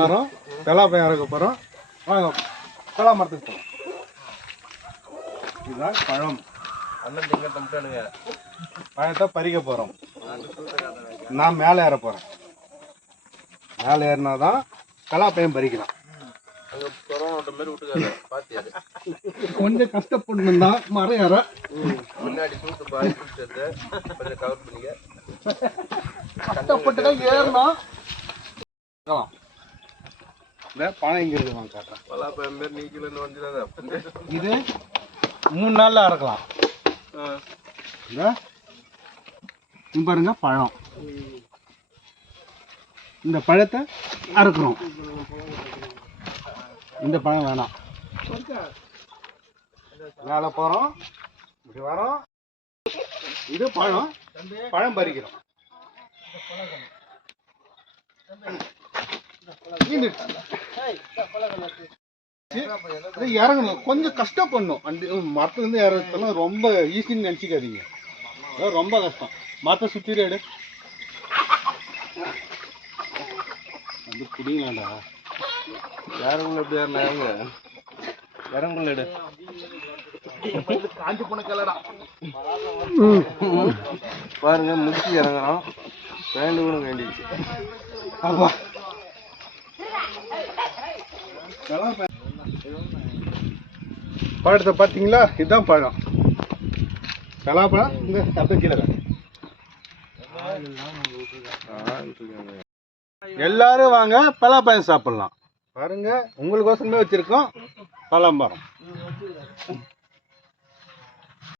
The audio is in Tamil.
மரம் பலாப்பழம் இறக்க போகிறோம். வாங்க பலா மரத்துக்கு போகலாம். இதுதான் பழம். அண்ணன் திங்க தம்பிட்டானுங்க பழத்தை பறிக்க போகிறோம். நான் மேலே ஏற போகிறேன். மேலே ஏறினா தான் பலாப்பழம் பறிக்கலாம். அங்கே கொரோனா மாரி விட்டுக்காது பாத்தியாரு. கொஞ்சம் கஷ்டப்படணும் தான் மரம் ஏற. முன்னாடி தூக்கு பாதி தூக்கிட்டு கொஞ்சம் கவர் பண்ணிக்க. கஷ்டப்பட்டு தான் ஏறணும். இந்த பழம் இங்கே இருக்குது வாங்க காட்டுறேன். பலாப்பழம் மாரி நீக்கலன்னு வந்துடாத. இது 3 நாளில் அறுக்கலாம். இந்த பாருங்க பழம். இந்த பழத்தை அறுக்கிறோம். இந்த பழம் வேணாம். மேலே போகிறோம், இப்படி வரோம். இது பழம், பழம் பறிக்கிறோம். இறங்கணும், கொஞ்சம் கஷ்டப்படணும். மரத்துலேருந்து இறங்கலாம் ரொம்ப ஈஸின்னு நினச்சிக்காதீங்க. ரொம்ப கஷ்டம். மரத்தை சுற்றிட்டு எடு. வந்து பிடிங்களாண்டா. யாருக்குள்ள எப்படி ஏறினாங்க இறங்குள்ள எடு. காஞ்சி போன கலடா பாருங்க முடிச்சு இறங்கணும். வேண்டு கூட வேண்டிடுச்சு. அப்பா பழத்தை பார்த்தீங்களா? இதுதான் பழம், பலாப்பழம். இந்த அப்படியே கீழே எல்லாரும் வாங்க பலாப்பழம் சாப்பிடலாம். பாருங்க, உங்களுக்கோசமே வச்சிருக்கோம் பலாமரம்.